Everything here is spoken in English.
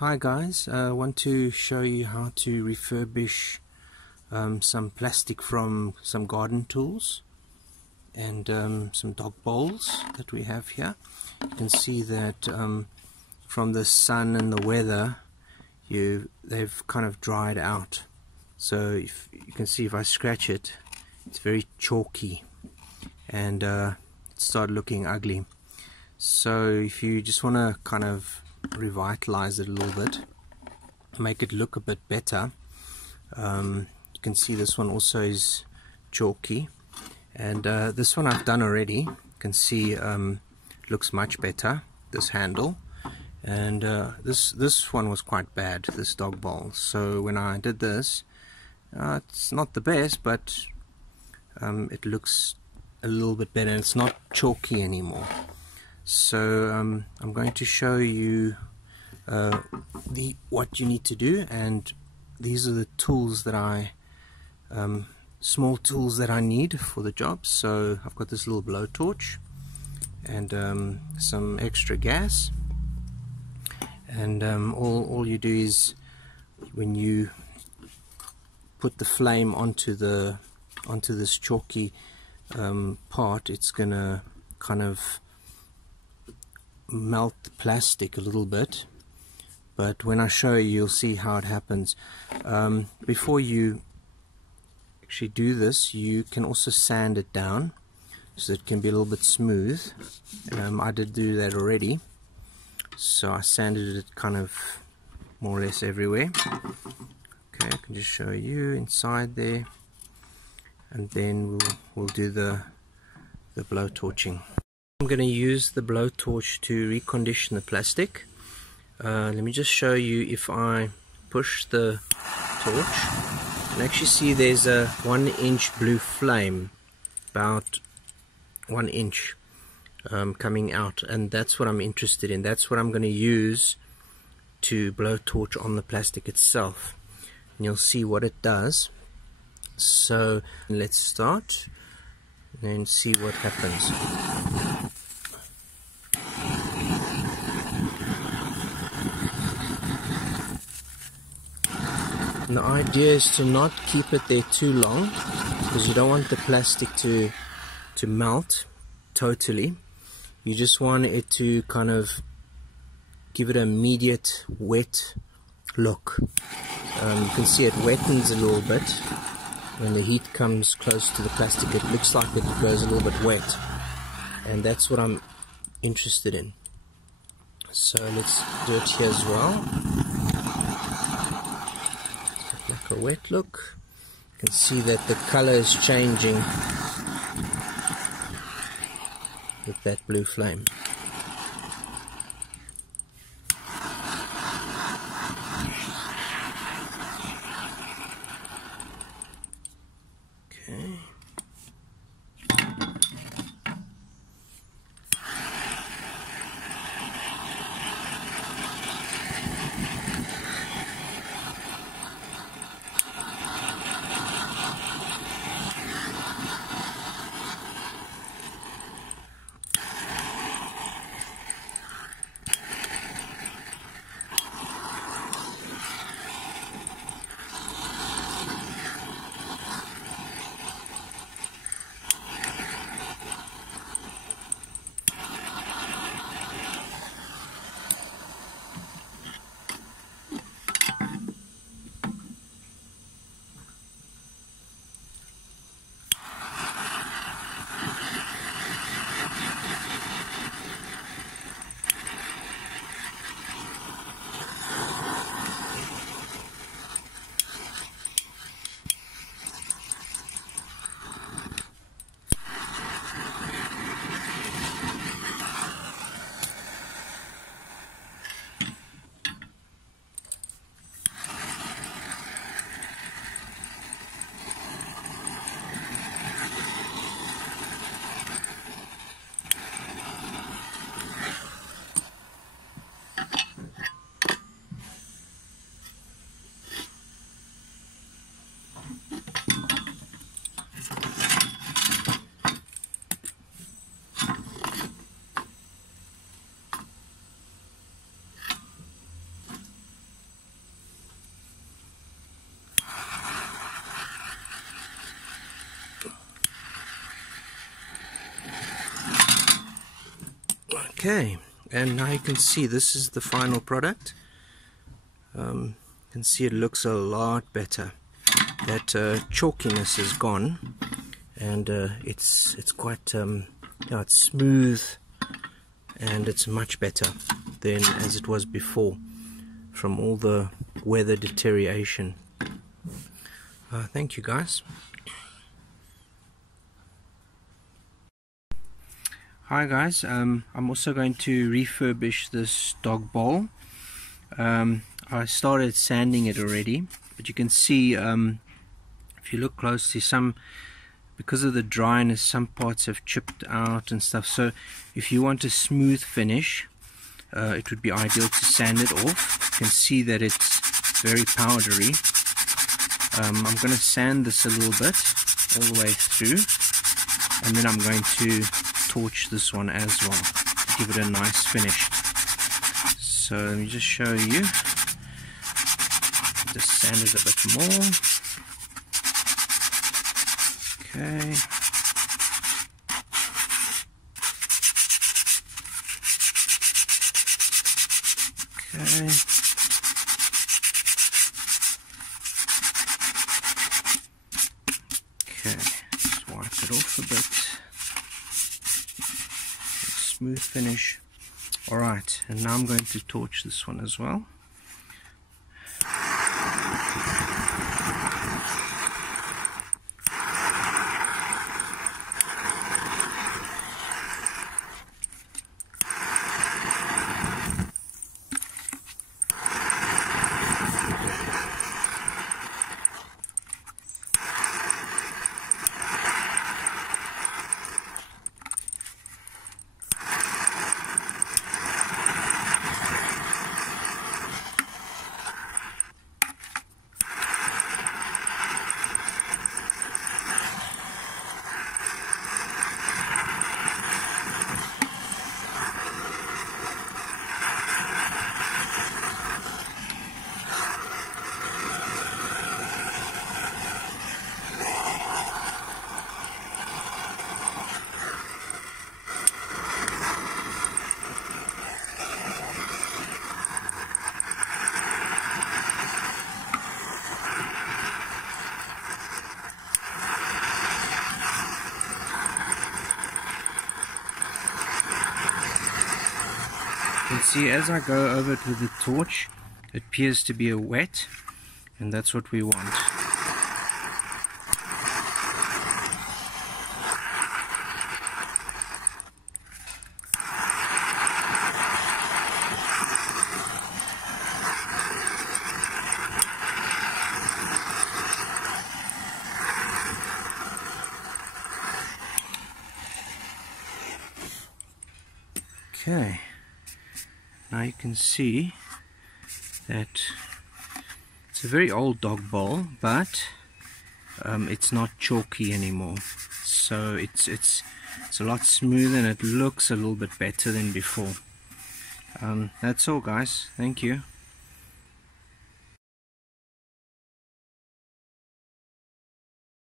Hi guys, I want to show you how to refurbish some plastic from some garden tools and some dog bowls that we have here. You can see that from the sun and the weather they've kind of dried out. So if you can see, if I scratch it, it's very chalky and it started looking ugly. So if you just want to kind of revitalize it a little bit, make it look a bit better, you can see this one also is chalky, and this one I've done already. You can see looks much better, this handle, and this one was quite bad, this dog bowl. So when I did this, it's not the best, but it looks a little bit better, and it's not chalky anymore. So I'm going to show you what you need to do, and these are the tools that small tools that I need for the job. So I've got this little blowtorch and some extra gas, and all you do is, when you put the flame onto this chalky part, it's gonna kind of melt the plastic a little bit, but when I show you, you'll see how it happens. Before you actually do this, you can also sand it down so it can be a little bit smooth. I did do that already, so I sanded it kind of more or less everywhere. Okay, I can just show you inside there, and then we'll do the blowtorching. I'm going to use the blowtorch to recondition the plastic. Let me just show you. If I push the torch, you can actually see there's a 1-inch blue flame, about 1 inch coming out, and that's what I'm interested in. That's what I'm going to use to blowtorch on the plastic itself, and you'll see what it does. So let's start and see what happens. And the idea is to not keep it there too long, because you don't want the plastic to melt totally. You just want it to kind of give it an immediate wet look. You can see it wettens a little bit when the heat comes close to the plastic. It looks like it goes a little bit wet, and that's what I'm interested in. So let's do it here as well. Like a wet look. You can see that the color is changing with that blue flame. Okay. Okay, and now you can see this is the final product. You can see it looks a lot better. That chalkiness is gone, and it's quite it's smooth, and it's much better than as it was before from all the weather deterioration. Thank you guys. Hi guys, I'm also going to refurbish this dog bowl. I started sanding it already, but you can see if you look closely, because of the dryness, some parts have chipped out and stuff. So if you want a smooth finish, it would be ideal to sand it off. You can see that it's very powdery. I'm going to sand this a little bit all the way through, and then I'm going to torch this one as well to give it a nice finish. So let me just show you. Just sand it a bit more. Okay. Okay. Okay, just wipe it off a bit. Smooth finish. Alright, and now I'm going to torch this one as well. You can see as I go over it with the torch, it appears to be a wet, and that's what we want. Okay. Now you can see that it's a very old dog bowl, but it's not chalky anymore. So it's a lot smoother, and it looks a little bit better than before. That's all guys. Thank you.